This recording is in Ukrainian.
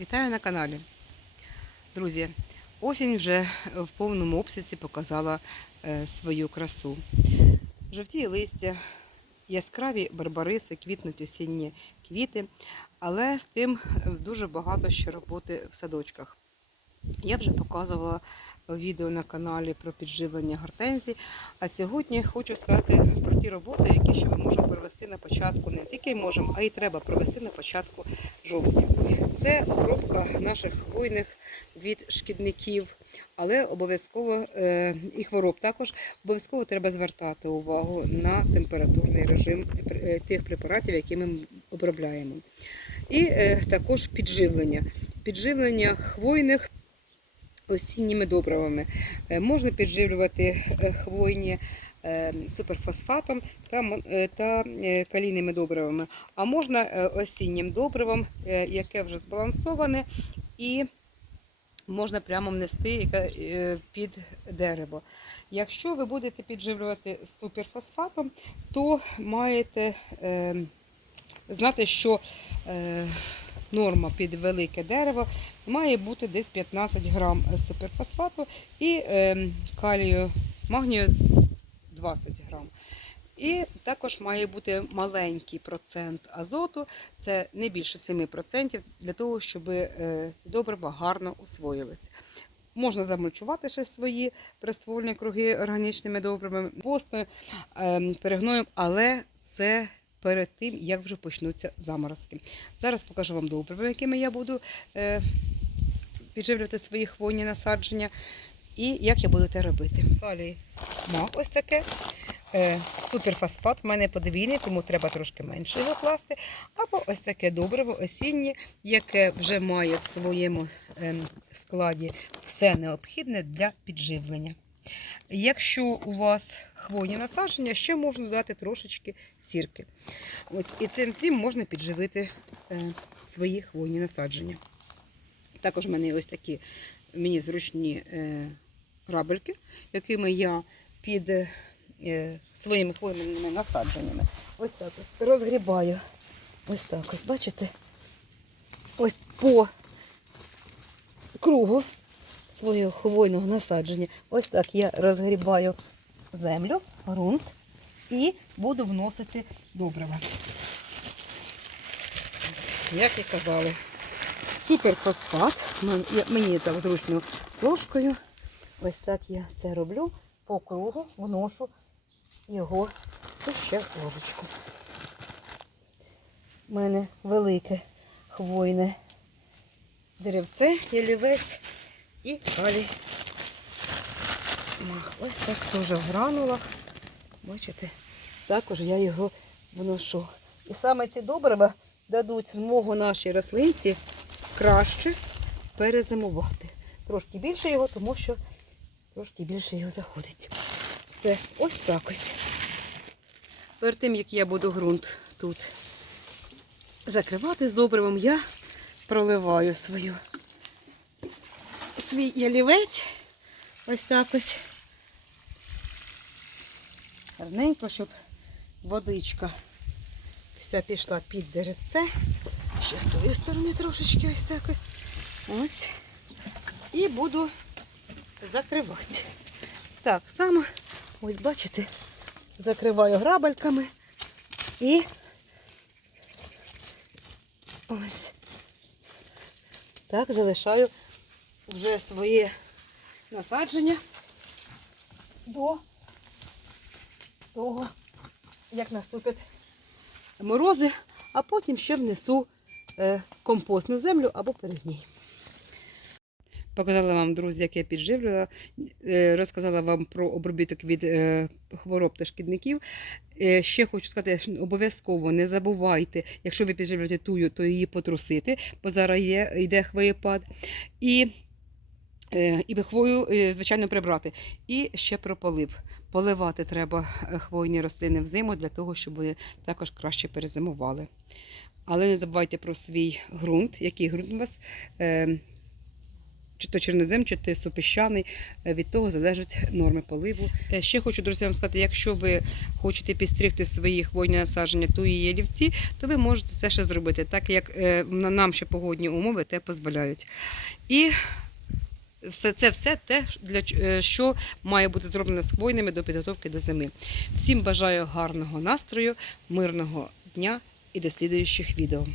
Вітаю на каналі. Друзі, осінь вже в повному обсязі показала е, свою красу. Жовті листя, яскраві барбариси, квітнуть осінні квіти, але з тим е, дуже багато ще роботи в садочках. Я вже показувала відео на каналі про підживлення гортензій. А сьогодні хочу сказати про ті роботи, які ще ми можемо провести на початку, не тільки можемо, а й треба провести на початку жовтня. Це обробка наших хвойних від шкідників, але обов'язково е, і хвороб також обов'язково треба звертати увагу на температурний режим е, тих препаратів, які ми обробляємо. І е, також підживлення. Підживлення хвойних осінніми добривами. Е, Можна підживлювати е, хвойні е, суперфосфатом та, калійними добривами, а можна осіннім добривом, яке вже збалансоване, і можна прямо внести під дерево. Якщо ви будете підживлювати суперфосфатом, то маєте е, знати, що норма під велике дерево має бути десь 15 грам суперфосфату і е, калію, магнію 20 грам. І також має бути маленький процент азоту, це не більше 7% для того, щоб е, добрива гарно усвоїлись. Можна замульчувати ще свої приствольні круги органічними добривами, постою, е, перегноєм, але це перед тим, як вже почнуться заморозки. Зараз покажу вам добрива, якими я буду е, підживлювати свої хвойні насадження і як я буду це робити. Далі мах ось таке. Е, суперфосфат в мене подвійний, тому треба трошки менше його класти. Або ось таке добриво осіннє, яке вже має в своєму ем, складі все необхідне для підживлення. Якщо у вас хвойні насадження, ще можна додати трошечки сірки. Ось, і цим всім можна підживити е, свої хвойні насадження. Також в мене ось такі мені зручні е, грабельки, якими я під е, своїми хвойними насадженнями ось так ось розгрібаю. Ось так ось, бачите? Ось по кругу свого хвойного насадження. Ось так я розгрібаю землю, ґрунт і буду вносити добрива. Як і казали, суперфосфат. Мені так зручно ложкою. Ось так я це роблю. По кругу вношу його ще ложечку. У мене велике хвойне деревце, ялівець і калій. Ось так теж в гранулах. Бачите, також я його вношу. І саме ці добрива дадуть змогу нашій рослинці краще перезимувати. Трошки більше його, тому що трошки більше його заходить. Все, ось так ось. Перед тим, як я буду ґрунт тут закривати з добривом, я проливаю свою свій ялівець. Ось так ось. Гарненько, щоб водичка вся пішла під деревце. Ще з тої сторони трошечки ось так ось. Ось. І буду закривати. Так, само, ось бачите, закриваю грабельками і ось. Так, залишаю вже своє насадження до того, як наступять морози, а потім ще внесу е, компостну землю або перегній. Показала вам, друзі, як я підживлювала, е, розказала вам про обробіток від е, хвороб та шкідників. Ще хочу сказати, що обов'язково не забувайте, якщо ви підживлюєте тую, то її потрусити, бо зараз є, йде хвоєпад. І І хвою, е, звичайно, прибрати. І ще про полив. Поливати треба е, хвойні рослини взиму для того, щоб вони також краще перезимували. Але не забувайте про свій ґрунт, який ґрунт у вас, е, чи то чорнозем, чи то супіщаний. Е, Від того залежать норми поливу. Е, Ще хочу, друзі, вам сказати, якщо ви хочете підстригти свої хвойні насадження туї ялівці, то ви можете це ще зробити, так як е, на- нам ще погодні умови те дозволяють. І все це все те, для е, що має бути зроблено з хвойними до підготовки до зими. Всім бажаю гарного настрою, мирного дня і до слідуючих відео.